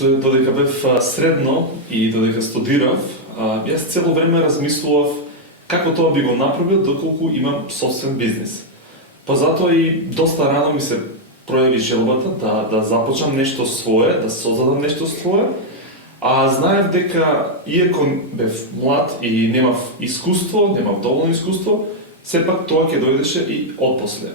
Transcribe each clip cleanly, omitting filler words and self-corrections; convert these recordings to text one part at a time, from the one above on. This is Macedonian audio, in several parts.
Додека бев средно и додека студирав, јас цело време размислував како тоа би го направил доколку имам собствен бизнес. Па затоа и доста рано ми се пројави желбата да започнам нешто свое, да создадам нешто свое, а знаев дека иако бев млад и немав искуство, немав доволно искуство, сепак тоа ќе дојдеше и отпосле.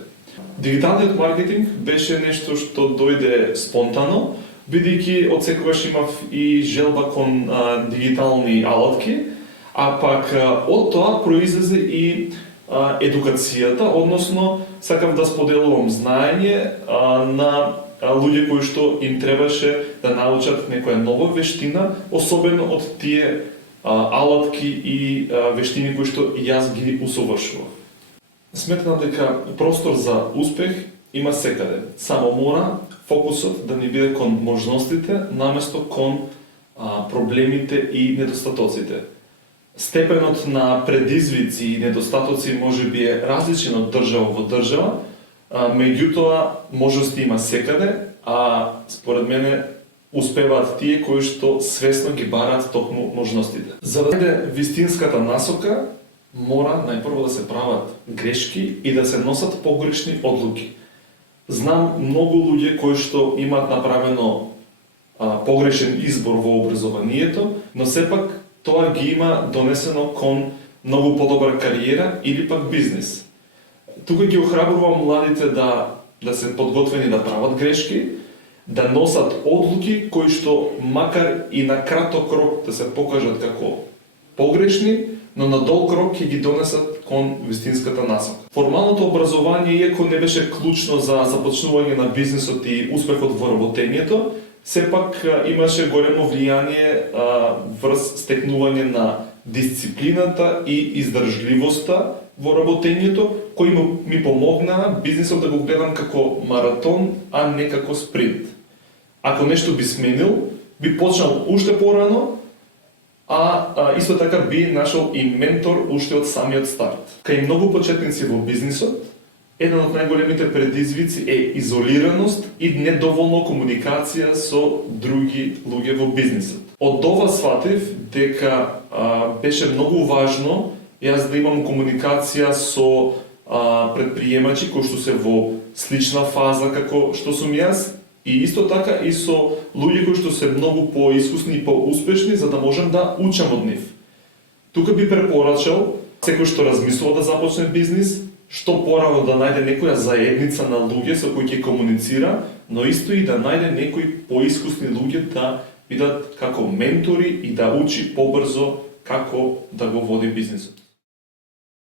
Дигиталниот маркетинг беше нешто што дојде спонтано, бидејќи од секогаш имав и желба кон дигитални алатки, а пак од тоа произлезе и едукацијата, односно сакав да споделувам знаење на луѓе кои што им требаше да научат некоја нова вештина, особено од тие алатки и вештини кои што јас ги усовршував. Сметам дека простор за успех има секаде. Само мора фокусот да ни биде кон можностите, наместо кон проблемите и недостатоците. Степенот на предизвици и недостатоци може би е различен од држава во држава, меѓутоа можности има секаде, а според мене успеваат тие кои што свесно ги бараат токму можностите. За да биде вистинската насока, мора најпрво да се прават грешки и да се носат погрешни одлуки. Знам многу луѓе кои што имаат направено погрешен избор во образованието, но сепак тоа ги има донесено кон многу подобра кариера или пак бизнес. Тука ги охрабрувам младите да се подготвени да прават грешки, да носат одлуки кои што макар и на краток рок да се покажат како погрешни, но на долг рок ќе ги донесат кон вистинската насока. Формалното образование, иако не беше клучно за започнување на бизнесот и успехот во работењето, сепак имаше големо влијание врз стекнување на дисциплината и издржливоста во работењето, кои ми помогнаа бизнесот да го гледам како маратон, а не како спринт. Ако нешто би сменил, би почнал уште порано, а исто така би нашол и ментор уште од самиот старт. Кај многу почетници во бизнисот, еден од најголемите предизвици е изолираност и недоволно комуникација со други луѓе во бизнисот. Од ова сватив дека беше многу важно јас да имам комуникација со предприемачи кои што се во слична фаза како што сум јас, и исто така и со луѓе кои што се многу поискусни и поуспешни, за да можем да учам од нив. Тука би препорачал секој што размислува да започне бизнис, што порано да најде некоја заедница на луѓе со кои ќе комуницира, но исто и да најде некои поискусни луѓе да бидат како ментори и да учи побрзо како да го води бизнисот.